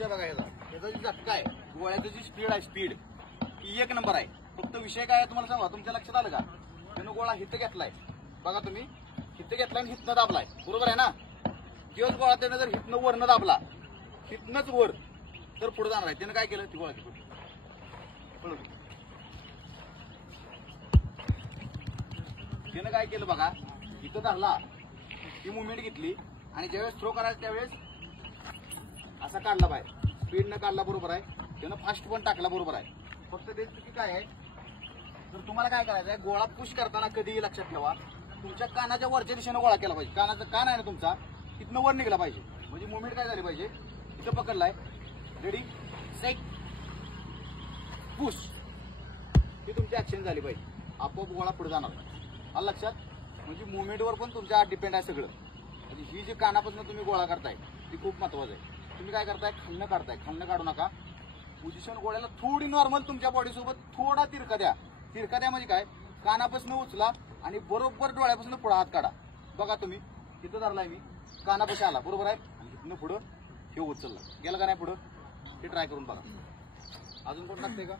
विषय बघा याचा जी झटका आहे, गोळ्याची जी स्पीड आहे, स्पीड ही एक नंबर आहे. फक्त विषय काय आहे तुम्हाला सांगा, तुमच्या लक्षात आलं का? त्यानं गोळा हिथं घेतलाय बघा, तुम्ही हिथं घेतला आणि हिथनं दाबलाय, बरोबर आहे ना? दिवस गोळा त्यानं जर हिथनं वरनं दाबला, हिथनंच वर तर पुढे जाणार आहे. त्यानं काय केलं, ती गोळा त्यानं काय केलं बघा, इथं धरला, ती मुवमेंट घेतली आणि ज्यावेळेस थ्रो करायचं त्यावेळेस असा काढला बाहेर, स्पीडनं काढला, बरोबर आहे? त्यानं फास्ट पण टाकला, बरोबर आहे? फक्त ते चुकी काय आहे, तर तुम्हाला काय करायचं आहे, गोळा पुश करताना कधीही लक्षात ठेवा, तुमच्या कानाच्या वरच्या दिशेनं गोळा केला पाहिजे. कानाचा कान आहे ना तुमचा, तिथनं वर निघला पाहिजे. म्हणजे मुवमेंट काय झाली पाहिजे, इथं पकडलाय, रेडी सेट पुश, ही तुमची ऍक्शन झाली पाहिजे. आपोआप गोळा पुढे जाणार. आलं लक्षात? म्हणजे मुवमेंटवर पण तुमच्या डिपेंड आहे सगळं. म्हणजे ही जी कानापासून तुम्ही गोळा करताय ती खूप महत्वाचं आहे. तुम्ही काय करताय, खालनं काढताय, खालनं काढू नका. पोझिशन गोळ्याला थोडी नॉर्मल तुमच्या बॉडीसोबत थोडा तिरका द्या. तिरका द्या म्हणजे काय, कानापासून उचला आणि बरोबर डोळ्यापासून पुढे हात काढा. बघा तुम्ही तिथं धरलाय मी, कानापाशी आला, बरोबर आहे? आणि तिथनं पुढं हे उचललं, गेलं का नाही पुढं, ते ट्राय करून बघा. अजून कोण लागते का?